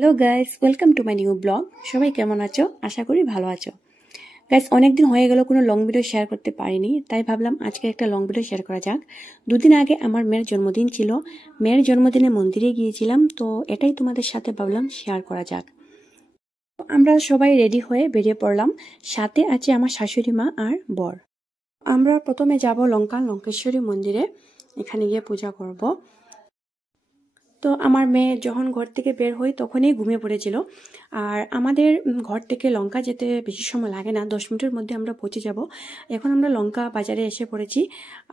Hello guys, welcome to my new blog. সবাই কেমন আছো? আশা করি ভালো আছো। গাইস, অনেকদিন হয়ে গেল কোনো লং ভিডিও শেয়ার করতে পারিনি, তাই ভাবলাম আজকে একটা লং ভিডিও শেয়ার করা যাক। দুদিন আগে আমার মেয়ের জন্মদিন ছিল, মেয়ের জন্মদিনে মন্দিরে গিয়েছিলাম, তো এটাই তোমাদের সাথে ভাবলাম শেয়ার করা যাক। আমরা সবাই রেডি হয়ে বেরিয়ে পড়লাম, সাথে আছে আমার শাশুড়ি মা আর বর। আমরা প্রথমে যাব লঙ্কেশ্বরী মন্দিরে, এখানে গিয়ে পূজা করব। তো আমার মেয়ে যখন ঘর থেকে বের হই তখনই ঘুমিয়ে পড়েছিল। আর আমাদের ঘর থেকে লঙ্কা যেতে বেশি সময় লাগে না, 10 মিনিটের মধ্যে আমরা পৌঁছে যাব। এখন আমরা লঙ্কা বাজারে এসে পড়েছি,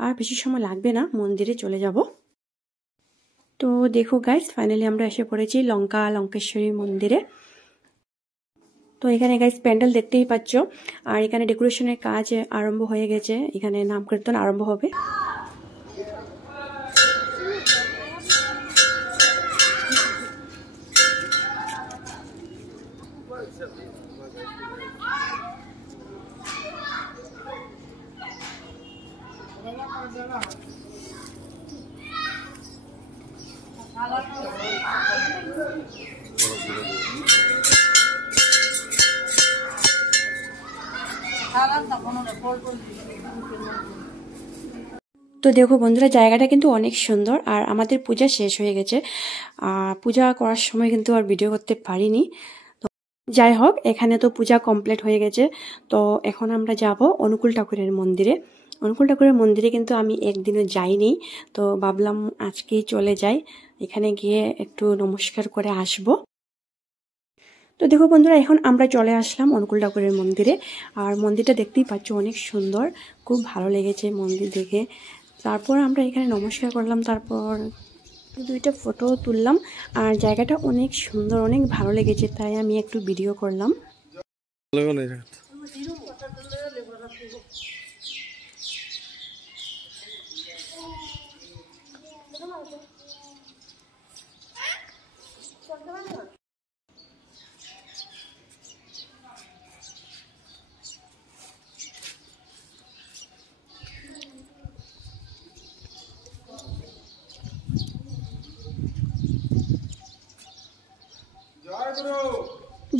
আর বেশি সময় লাগবে না, মন্দিরে চলে যাব। তো দেখো গাইস, ফাইনালি আমরা এসে পড়েছি লঙ্কেশ্বরী মন্দিরে। তো এখানে গাইস প্যান্ডেল দেখতেই পাচ্ছ, আর এখানে ডেকোরেশনের কাজ আরম্ভ হয়ে গেছে, এখানে নাম কীর্তন আরম্ভ হবে। তো দেখো বন্ধুরা, জায়গাটা কিন্তু অনেক সুন্দর, আর আমাদের পূজা শেষ হয়ে গেছে। পূজা করার সময় কিন্তু আর ভিডিও করতে পারিনি। তো যাই হোক, এখানে তো পূজা কমপ্লিট হয়ে গেছে। তো এখন আমরা যাব অনুকূল ঠাকুরের মন্দিরে। অনুকূল ঠাকুরের মন্দিরে কিন্তু আমি একদিনও যাইনি, তো ভাবলাম আজকেই চলে যাই, এখানে গিয়ে একটু নমস্কার করে আসব। তো দেখো বন্ধুরা, এখন আমরা চলে আসলাম অনুকূল ঠাকুরের মন্দিরে। আর মন্দিরটা দেখতেই পাচ্ছ অনেক সুন্দর, খুব ভালো লেগেছে মন্দির দেখে। তারপর আমরা এখানে নমস্কার করলাম, তারপর দুইটা ফটো তুললাম। আর জায়গাটা অনেক সুন্দর, অনেক ভালো লেগেছে, তাই আমি একটু ভিডিও করলাম।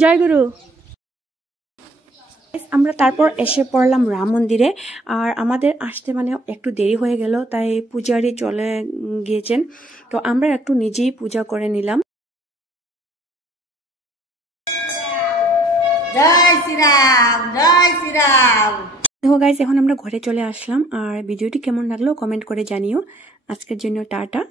জয় গুরু। আমরা তারপর এসে পড়লাম রাম মন্দিরে। আর আমাদের আসতে একটু দেরি হয়ে গেল, তাই পূজারি চলে গিয়েছেন, তো আমরা একটু নিজেই পূজা করে নিলাম। জয় শ্রীরাম, জয় শ্রীরাম। দেখো গাইস, এখন আমরা ঘরে চলে আসলাম। আর ভিডিওটি কেমন লাগলো কমেন্ট করে জানিও। আজকের জন্য টাটা।